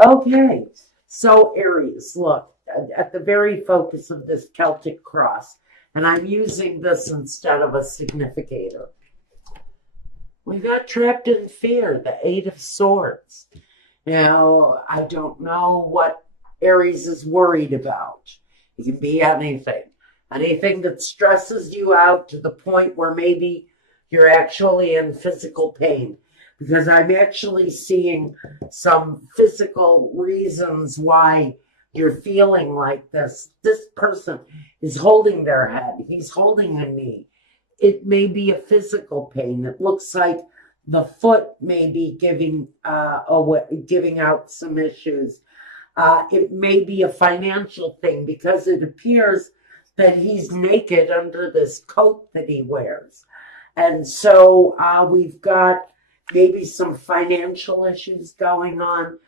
Okay, so Aries, look, at the very focus of this Celtic cross, and I'm using this instead of a significator. We got trapped in fear, the Eight of Swords. Now, I don't know what Aries is worried about. It can be anything. Anything that stresses you out to the point where maybe you're actually in physical pain. Because I'm actually seeing some physical reasons why you're feeling like this. This person is holding their head. He's holding a knee. It may be a physical pain. It looks like the foot may be giving out some issues. It may be a financial thing because it appears that he's naked under this coat that he wears. And so we've got maybe some financial issues going on,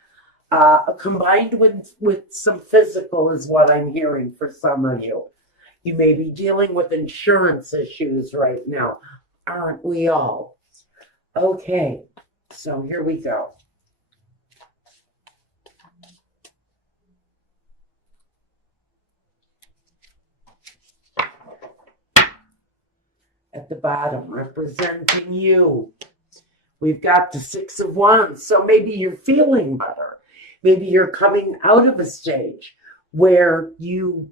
combined with some physical is what I'm hearing for some of you. You may be dealing with insurance issues right now. Aren't we all? Okay, so here we go. At the bottom, representing you, we've got the Six of Wands. So maybe you're feeling better. Maybe you're coming out of a stage where you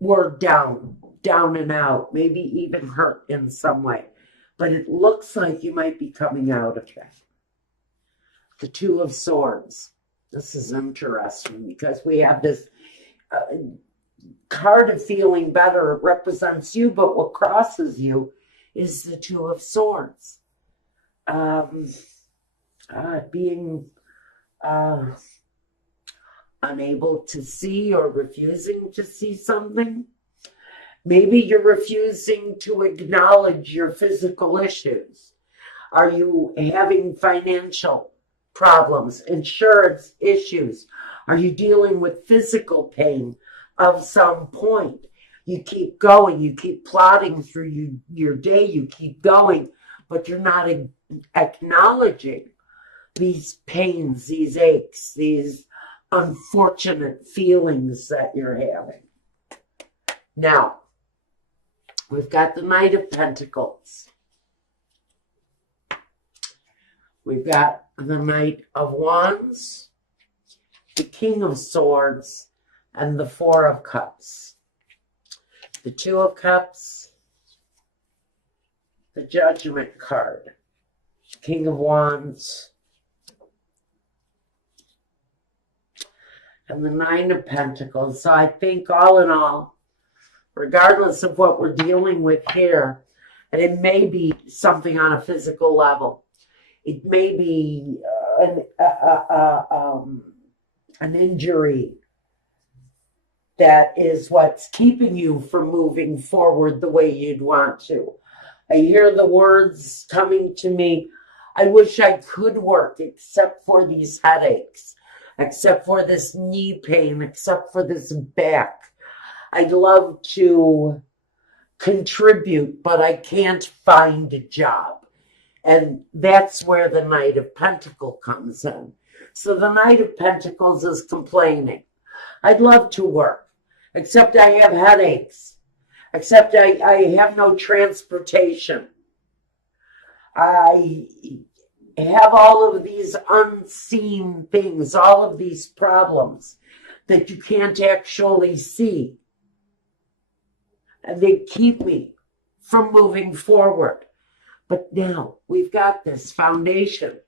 were down and out, maybe even hurt in some way. But it looks like you might be coming out of that. The Two of Swords. This is interesting because we have this card of feeling better. It represents you, but what crosses you is the Two of Swords. Being unable to see or refusing to see something. Maybe you're refusing to acknowledge your physical issues. Are you having financial problems, insurance issues? Are you dealing with physical pain of some point? You keep going, you keep plodding through your day, you keep going, but you're not acknowledging these pains, these aches, these unfortunate feelings that you're having. Now, we've got the Knight of Pentacles. We've got the Knight of Wands, the King of Swords, and the Four of Cups. The Two of Cups, the Judgment card, King of Wands, and the Nine of Pentacles. So I think all in all, regardless of what we're dealing with here, and it may be something on a physical level, it may be an injury that is what's keeping you from moving forward the way you'd want to. I hear the words coming to me, I wish I could work except for these headaches, except for this knee pain, except for this back. I'd love to contribute, but I can't find a job. And that's where the Knight of Pentacles comes in. So the Knight of Pentacles is complaining. I'd love to work, except I have headaches, except I have no transportation. I have all of these unseen things, all of these problems that you can't actually see. And they keep me from moving forward. But now we've got this foundation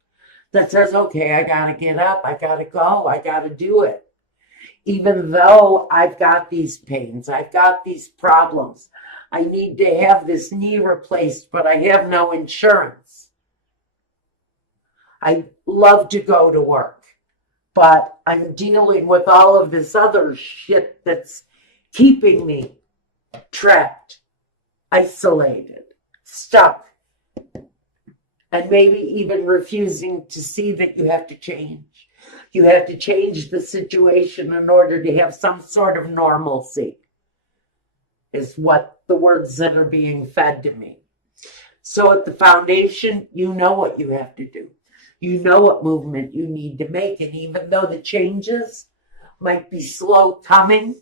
that says, okay, I got to get up, I got to go, I got to do it. Even though I've got these pains, I've got these problems, I need to have this knee replaced, but I have no insurance. I love to go to work, but I'm dealing with all of this other shit that's keeping me trapped, isolated, stuck, and maybe even refusing to see that you have to change. You have to change the situation in order to have some sort of normalcy, is what the words that are being fed to me. So at the foundation, you know what you have to do. You know what movement you need to make. And even though the changes might be slow coming,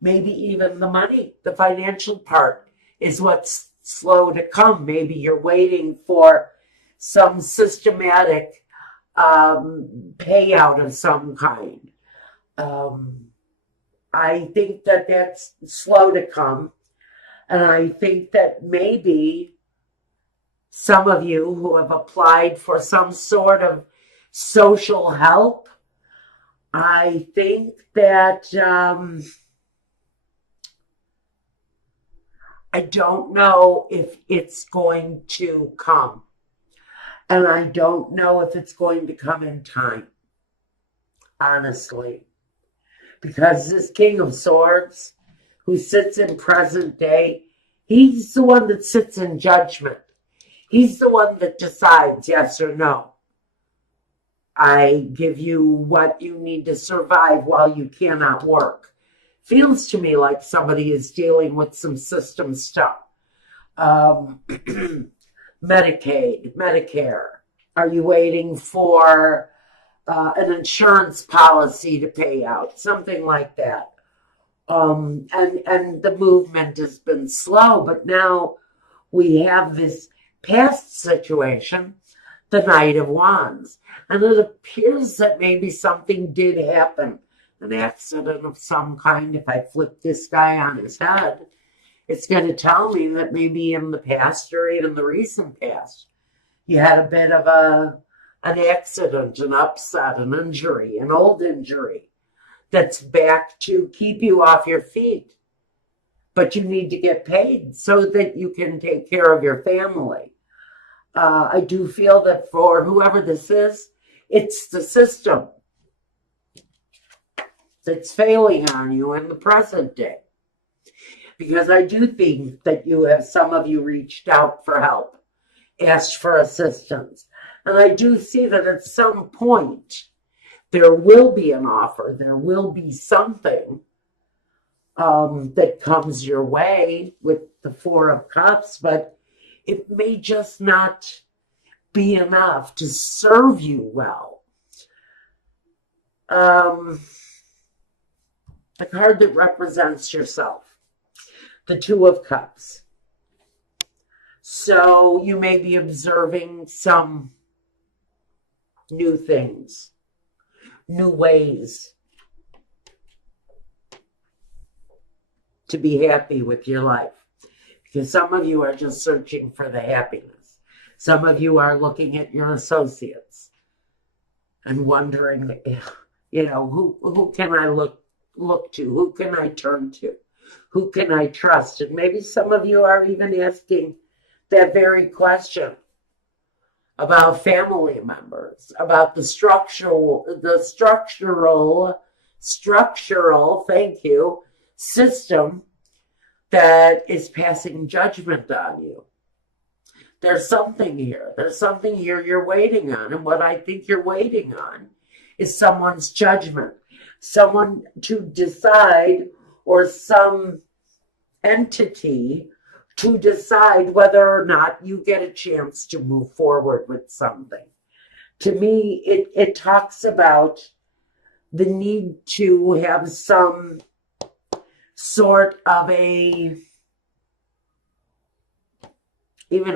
maybe even the money, the financial part is what's slow to come. Maybe you're waiting for some systematic payout of some kind. I think that that's slow to come. And I think that maybe some of you who have applied for some sort of social help, I think that I don't know if it's going to come. And I don't know if it's going to come in time, honestly. Because this King of Swords, who sits in present day, he's the one that sits in judgment. He's the one that decides yes or no. I give you what you need to survive while you cannot work. Feels to me like somebody is dealing with some system stuff. Medicaid, Medicare. Are you waiting for an insurance policy to pay out? Something like that. And the movement has been slow, but now we have this past situation, the Knight of Wands. And it appears that maybe something did happen, an accident of some kind. If I flip this guy on his head, it's going to tell me that maybe in the past or even the recent past, you had a bit of an accident, an upset, an injury, an old injury that's back to keep you off your feet. But you need to get paid so that you can take care of your family. I do feel that for whoever this is, it's the system that's failing on you in the present day. Because I do think that some of you reached out for help, asked for assistance. And I do see that at some point, there will be an offer, there will be something that comes your way with the Four of Cups, but it may just not be enough to serve you well. The card that represents yourself, the Two of Cups. So you may be observing some new things, new ways to be happy with your life. Because some of you are just searching for the happiness. Some of you are looking at your associates and wondering, who can I look to? Who can I turn to? Who can I trust? And maybe some of you are even asking that very question about family members, about the structural, thank you, system that is passing judgment on you. There's something here. There's something here you're waiting on. And what I think you're waiting on is someone's judgment. Someone to decide, or some entity to decide whether or not you get a chance to move forward with something. To me, it talks about the need to have some sort of even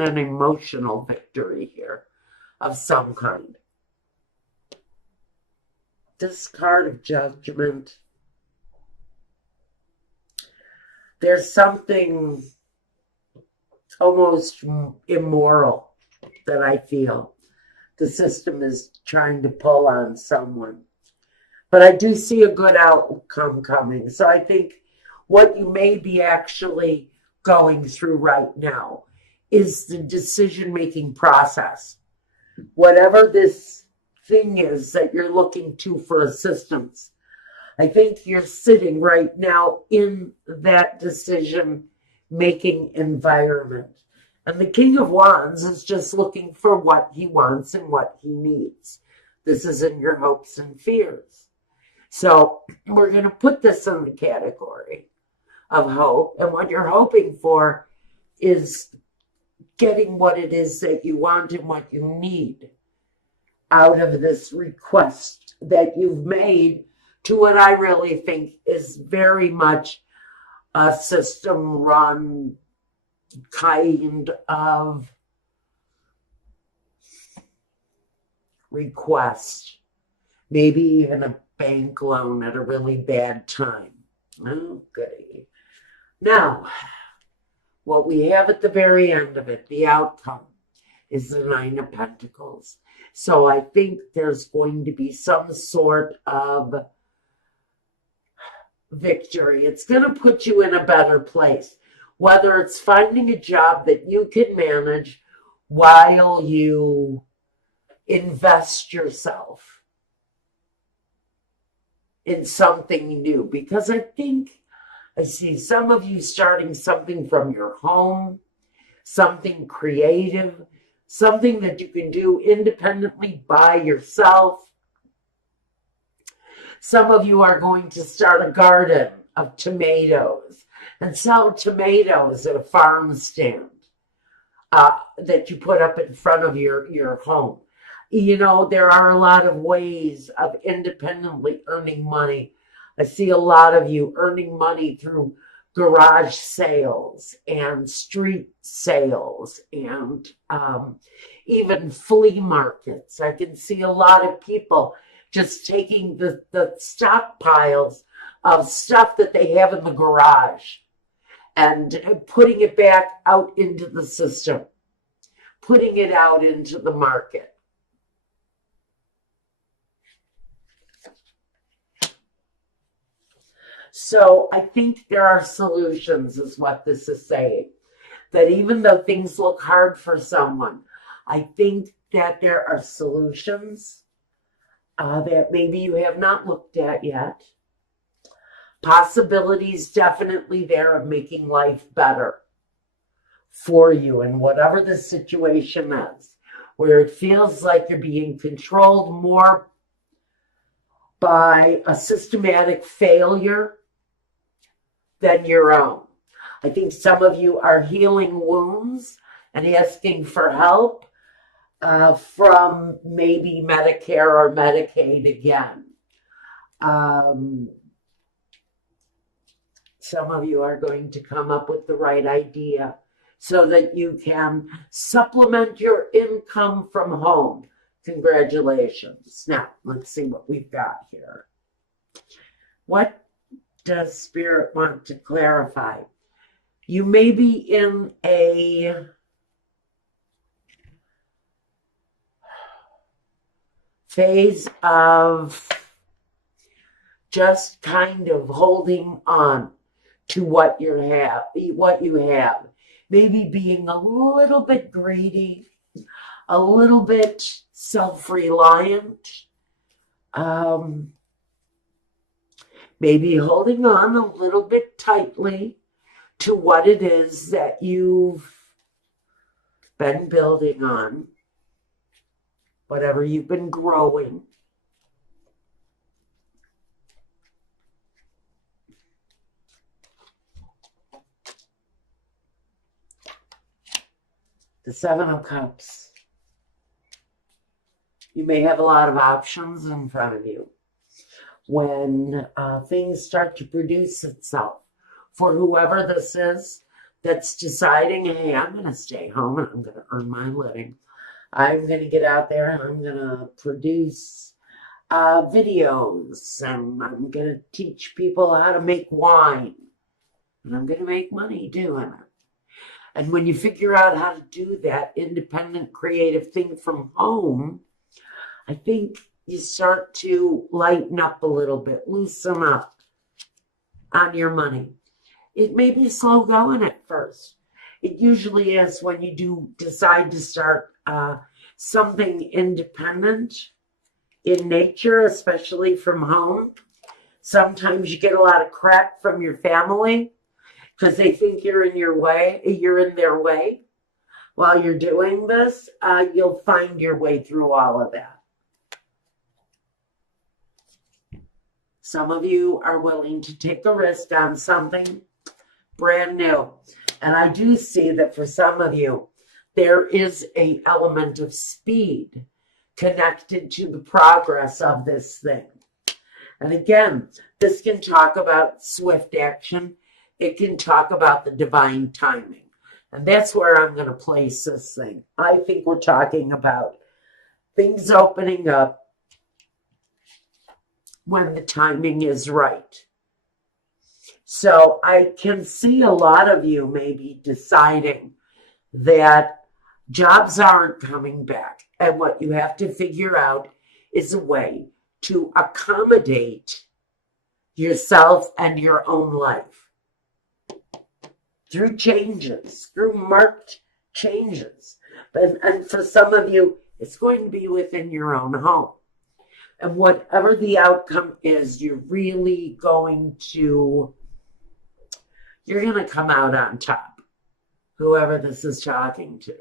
an emotional victory here of some kind. This card of Judgment, there's something almost immoral that I feel the system is trying to pull on someone. But I do see a good outcome coming. So I think what you may be actually going through right now is the decision-making process. Whatever this thing is that you're looking to for assistance, I think you're sitting right now in that decision-making environment. And the King of Wands is just looking for what he wants and what he needs. This is in your hopes and fears. So we're going to put this in the category of hope. And what you're hoping for is getting what it is that you want and what you need. out of this request that you've made to what I really think is very much a system-run kind of request. Maybe even a bank loan at a really bad time. Oh, goody. Now, what we have at the very end of it, the outcome, is the Nine of Pentacles. So I think there's going to be some sort of victory. It's going to put you in a better place. Whether it's finding a job that you can manage while you invest yourself in something new. Because I think I see some of you starting something from your home, something creative, something that you can do independently by yourself. Some of you are going to start a garden of tomatoes and sell tomatoes at a farm stand that you put up in front of your home. You know, there are a lot of ways of independently earning money. I see a lot of you earning money through garage sales and street sales and even flea markets. I can see a lot of people just taking the stockpiles of stuff that they have in the garage and putting it back out into the system, putting it out into the market. So I think there are solutions, is what this is saying. That even though things look hard for someone, I think that there are solutions that maybe you have not looked at yet. Possibilities definitely there of making life better for you in whatever the situation is, where it feels like you're being controlled more by a systematic failure than your own. I think some of you are healing wounds and asking for help from maybe Medicare or Medicaid again. Some of you are going to come up with the right idea so that you can supplement your income from home. Congratulations. Now, let's see what we've got here. What does Spirit want to clarify? You may be in a phase of just kind of holding on to what you have. Maybe being a little bit greedy, a little bit self-reliant, maybe holding on a little bit tightly to what it is that you've been building on, whatever you've been growing. The Seven of Cups. You may have a lot of options in front of you when things start to produce itself. For whoever this is that's deciding, hey, I'm going to stay home and I'm going to earn my living. I'm going to get out there and I'm going to produce videos and I'm going to teach people how to make wine. And I'm going to make money doing it. And when you figure out how to do that independent creative thing from home, I think you start to lighten up a little bit, loosen up on your money. It may be slow going at first. It usually is when you do decide to start something independent in nature, especially from home. Sometimes you get a lot of crap from your family because they think you're in their way. While you're doing this, you'll find your way through all of that. Some of you are willing to take a risk on something brand new. And I do see that for some of you, there is an element of speed connected to the progress of this thing. And again, this can talk about swift action. It can talk about the divine timing. And that's where I'm going to place this thing. I think we're talking about things opening up when the timing is right. So I can see a lot of you maybe deciding that jobs aren't coming back. And what you have to figure out is a way to accommodate yourself and your own life through changes, through marked changes. And for some of you, it's going to be within your own home. And whatever the outcome is, you're going to come out on top, whoever this is talking to.